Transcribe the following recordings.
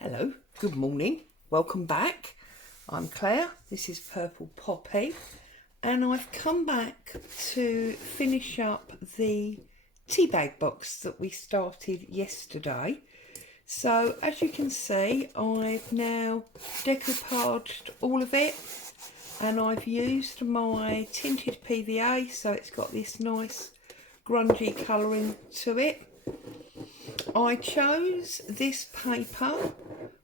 Hello, good morning, welcome back. I'm Claire, this is Purple Poppy, and I've come back to finish up the tea bag box that we started yesterday. So as you can see, I've now decoupaged all of it, and I've used my tinted PVA, so it's got this nice grungy colouring to it. I chose this paper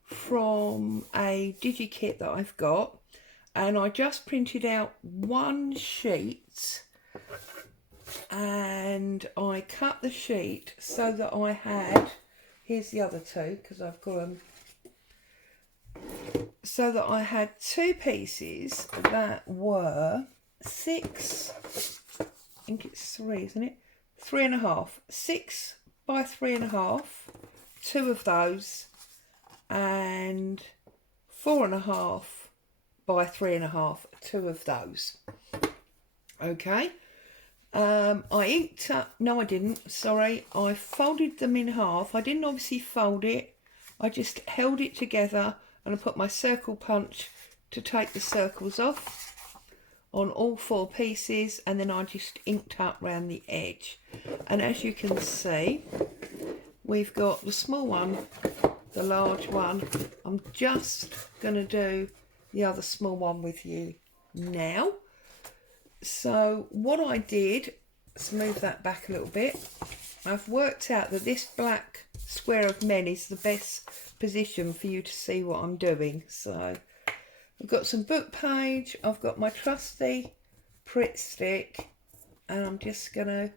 from a DigiKit that I've got, and I just printed out one sheet and I cut the sheet so that I had, here's the other two because I've got them, so that I had two pieces that were 6, I think it's 3, isn't it? 3.5, 6 by 3.5, two of those, and 4.5 by 3.5, two of those. Okay. I inked up, no I didn't, sorry, I folded them in half. I didn't obviously fold it, I just held it together and I put my circle punch to take the circles off on all 4 pieces, and then I just inked up round the edge. And as you can see, we've got the small one, the large one. I'm just going to do the other small one with you now. So what I did, let's move that back a little bit. I've worked out that this black square of men is the best position for you to see what I'm doing. So I've got some book page, I've got my trusty Pritt stick, and I'm just going to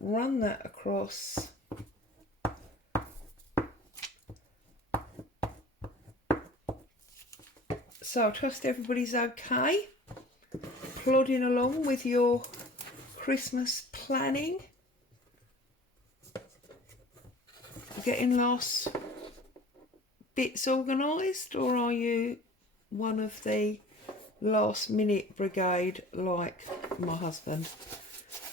run that across . So I trust everybody's okay, plodding along with your Christmas planning, getting last bits organised, or are you one of the last minute brigade like my husband,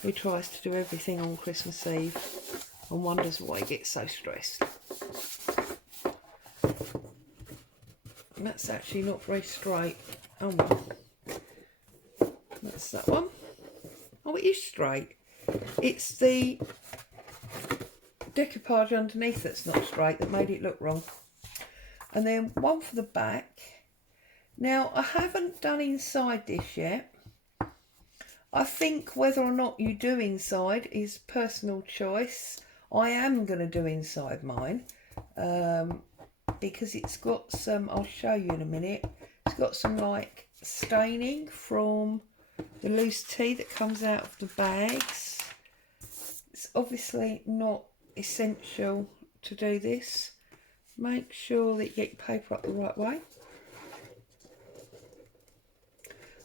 who tries to do everything on Christmas Eve and wonders why he gets so stressed? And that's actually not very straight. Oh well, that's that one. Oh, it is straight. It's the decoupage underneath that's not straight that made it look wrong. And then one for the back. Now I haven't done inside this yet. I think whether or not you do inside is personal choice. I am going to do inside mine. Because it's got some, I'll show you in a minute, it's got some like staining from the loose tea that comes out of the bags. It's obviously not essential to do this. Make sure that you get your paper up the right way.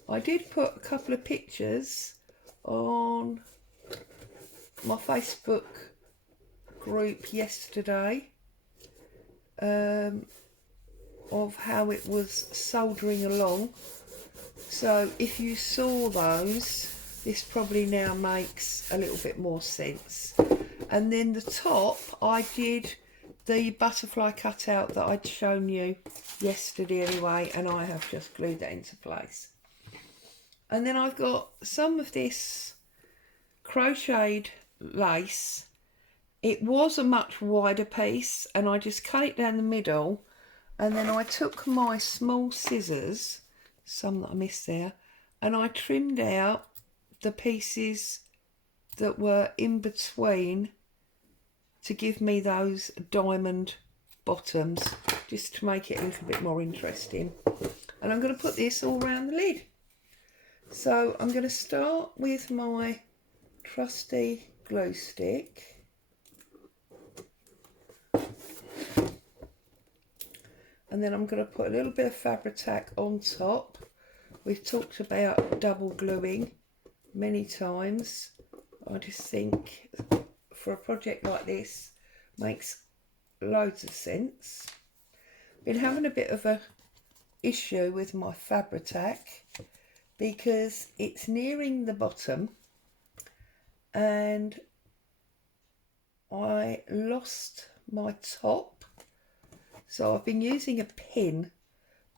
I did put a couple of pictures on my Facebook group yesterday of how it was soldering along. So if you saw those, this probably now makes a little bit more sense. And then the top, I did the butterfly cutout that I'd shown you yesterday anyway, and I have just glued that into place. And then I've got some of this crocheted lace. It was a much wider piece, and I just cut it down the middle, and then I took my small scissors, some that I missed there, and I trimmed out the pieces that were in between to give me those diamond bottoms, just to make it a little bit more interesting. And I'm going to put this all around the lid. So I'm going to start with my trusty glue stick. And then I'm going to put a little bit of Fabri-Tac on top. We've talked about double gluing many times. I just think for a project like this makes loads of sense. Been having a bit of a issue with my Fabri-Tac because it's nearing the bottom and I lost my top. So I've been using a pin,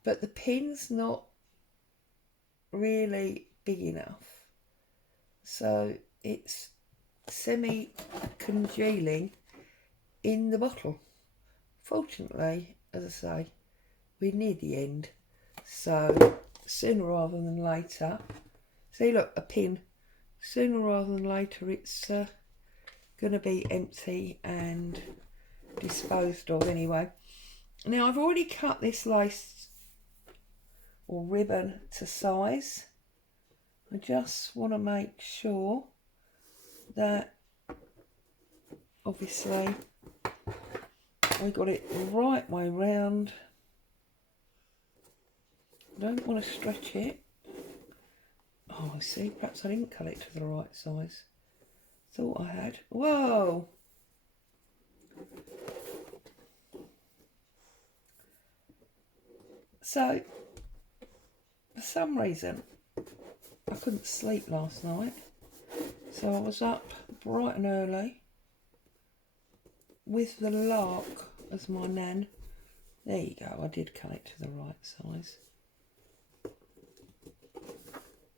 but the pin's not really big enough. So it's semi-congealing in the bottle. Fortunately, as I say, we're near the end. So sooner rather than later, see look, a pin, sooner rather than later it's going to be empty and disposed of anyway. Now I've already cut this lace or ribbon to size. I just want to make sure that obviously we got it the right way round. Don't want to stretch it. Oh, I see, perhaps I didn't cut it to the right size. Thought I had. Whoa! So, for some reason, I couldn't sleep last night. So I was up bright and early with the lark as my nan. There you go, I did cut it to the right size.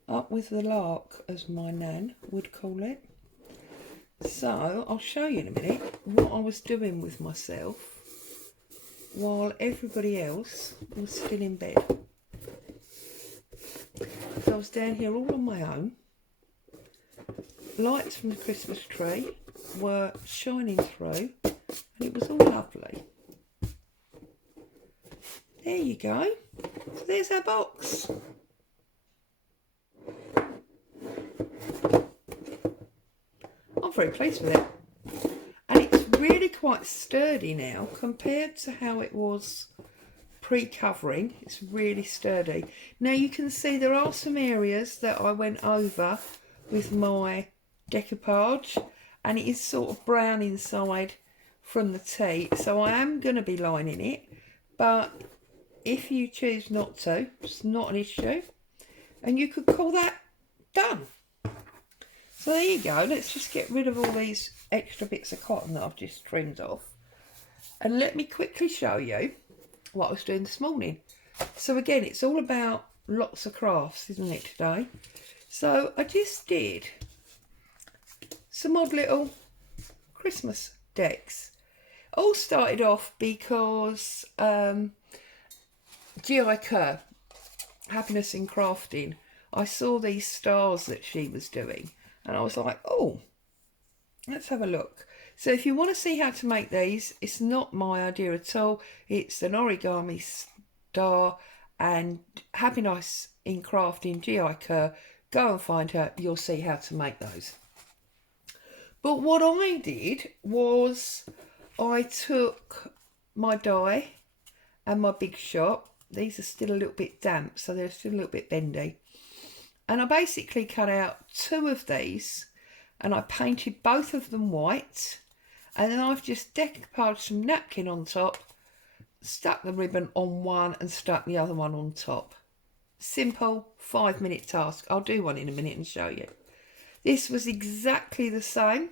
Up with the lark, as my nan would call it. So, I'll show you in a minute what I was doing with myself while everybody else was still in bed. So I was down here all on my own. Lights from the Christmas tree were shining through and it was all lovely. There you go. So there's our box. I'm very pleased with it. And it's really quite sturdy now compared to how it was pre-covering. It's really sturdy. Now you can see there are some areas that I went over with my decoupage and it is sort of brown inside from the tea. So I am going to be lining it, but if you choose not to, it's not an issue. And you could call that done. So there you go. Let's just get rid of all these extra bits of cotton that I've just trimmed off. And let me quickly show you what I was doing this morning. So again, it's all about lots of crafts, isn't it, today? So I just did some odd little Christmas decks. All started off because G.I. Kerr, Happiness in Crafting, I saw these stars that she was doing and I was like, oh, let's have a look. So if you want to see how to make these, it's not my idea at all. It's an origami star and Happiness in Crafting, G.I. Kerr. Go and find her, you'll see how to make those. But what I did was I took my die and my Big Shot. These are still a little bit damp, so they're still a little bit bendy. And I basically cut out two of these and I painted both of them white. And then I've just decoupaged some napkin on top, stuck the ribbon on one and stuck the other one on top. Simple 5-minute task. I'll do one in a minute and show you. This was exactly the same.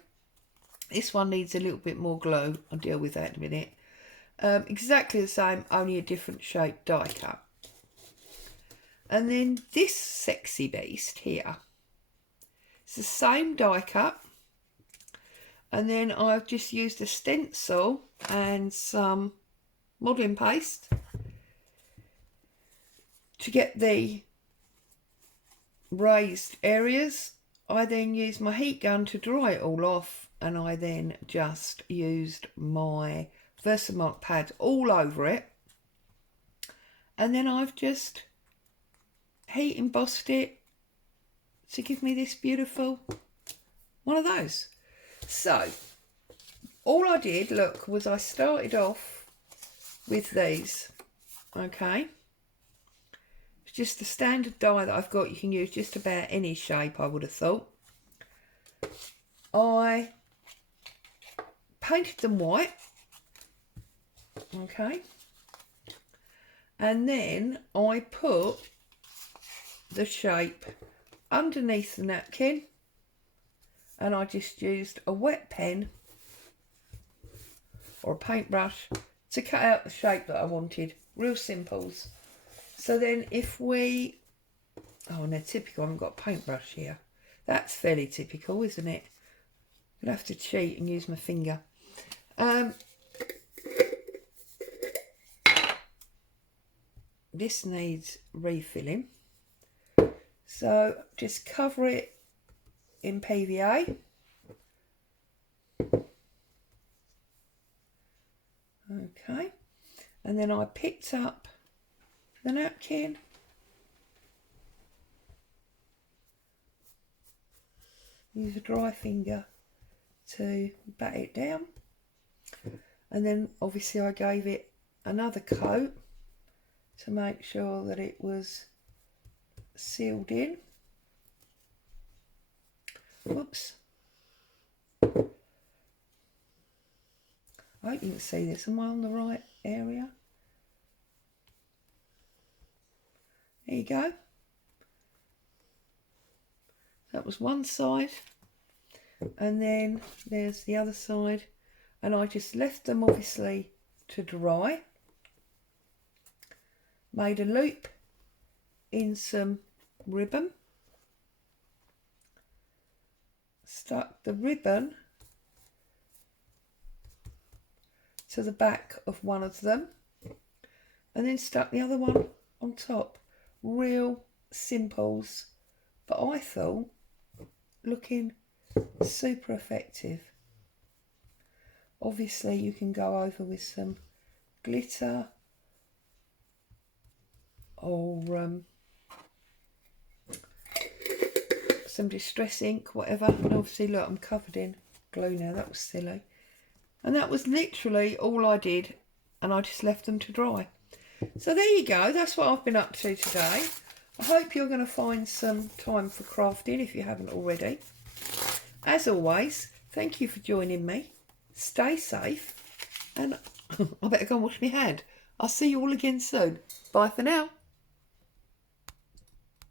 This one needs a little bit more glue. I'll deal with that in a minute. Exactly the same, only a different shape die cut. And then this sexy beast here, it's the same die cut. And then I've just used a stencil and some modelling paste to get the raised areas. I then used my heat gun to dry it all off, and I then just used my Versamark pad all over it. And then I've just heat embossed it to give me this beautiful one of those. So all I did, look, was I started off with these, okay? It's just the standard die that I've got. You can use just about any shape, I would have thought. I painted them white, okay? And then I put the shape underneath the napkin, and I just used a wet pen or a paintbrush to cut out the shape that I wanted. Real simples. So then if we, oh no, typical, I haven't got a paintbrush here. That's fairly typical, isn't it? I'll have to cheat and use my finger. This needs refilling. So just cover it in PVA. Okay. And then I picked up the napkin. Use a dry finger to bat it down. And then obviously I gave it another coat to make sure that it was sealed in. Whoops. I hope you can see this. Am I on the right area? There you go. That was one side. And then there's the other side. And I just left them obviously to dry. Made a loop in some ribbon. Stuck the ribbon to the back of one of them. And then stuck the other one on top. Real simples. But I thought looking super effective. Obviously you can go over with some glitter or some distress ink, whatever. And obviously look, I'm covered in glue now. That was silly. And that was literally all I did, and I just left them to dry. So there you go, that's what I've been up to today. I hope you're going to find some time for crafting if you haven't already. As always, thank you for joining me. Stay safe, and I better go and wash my hand. I'll see you all again soon. Bye for now.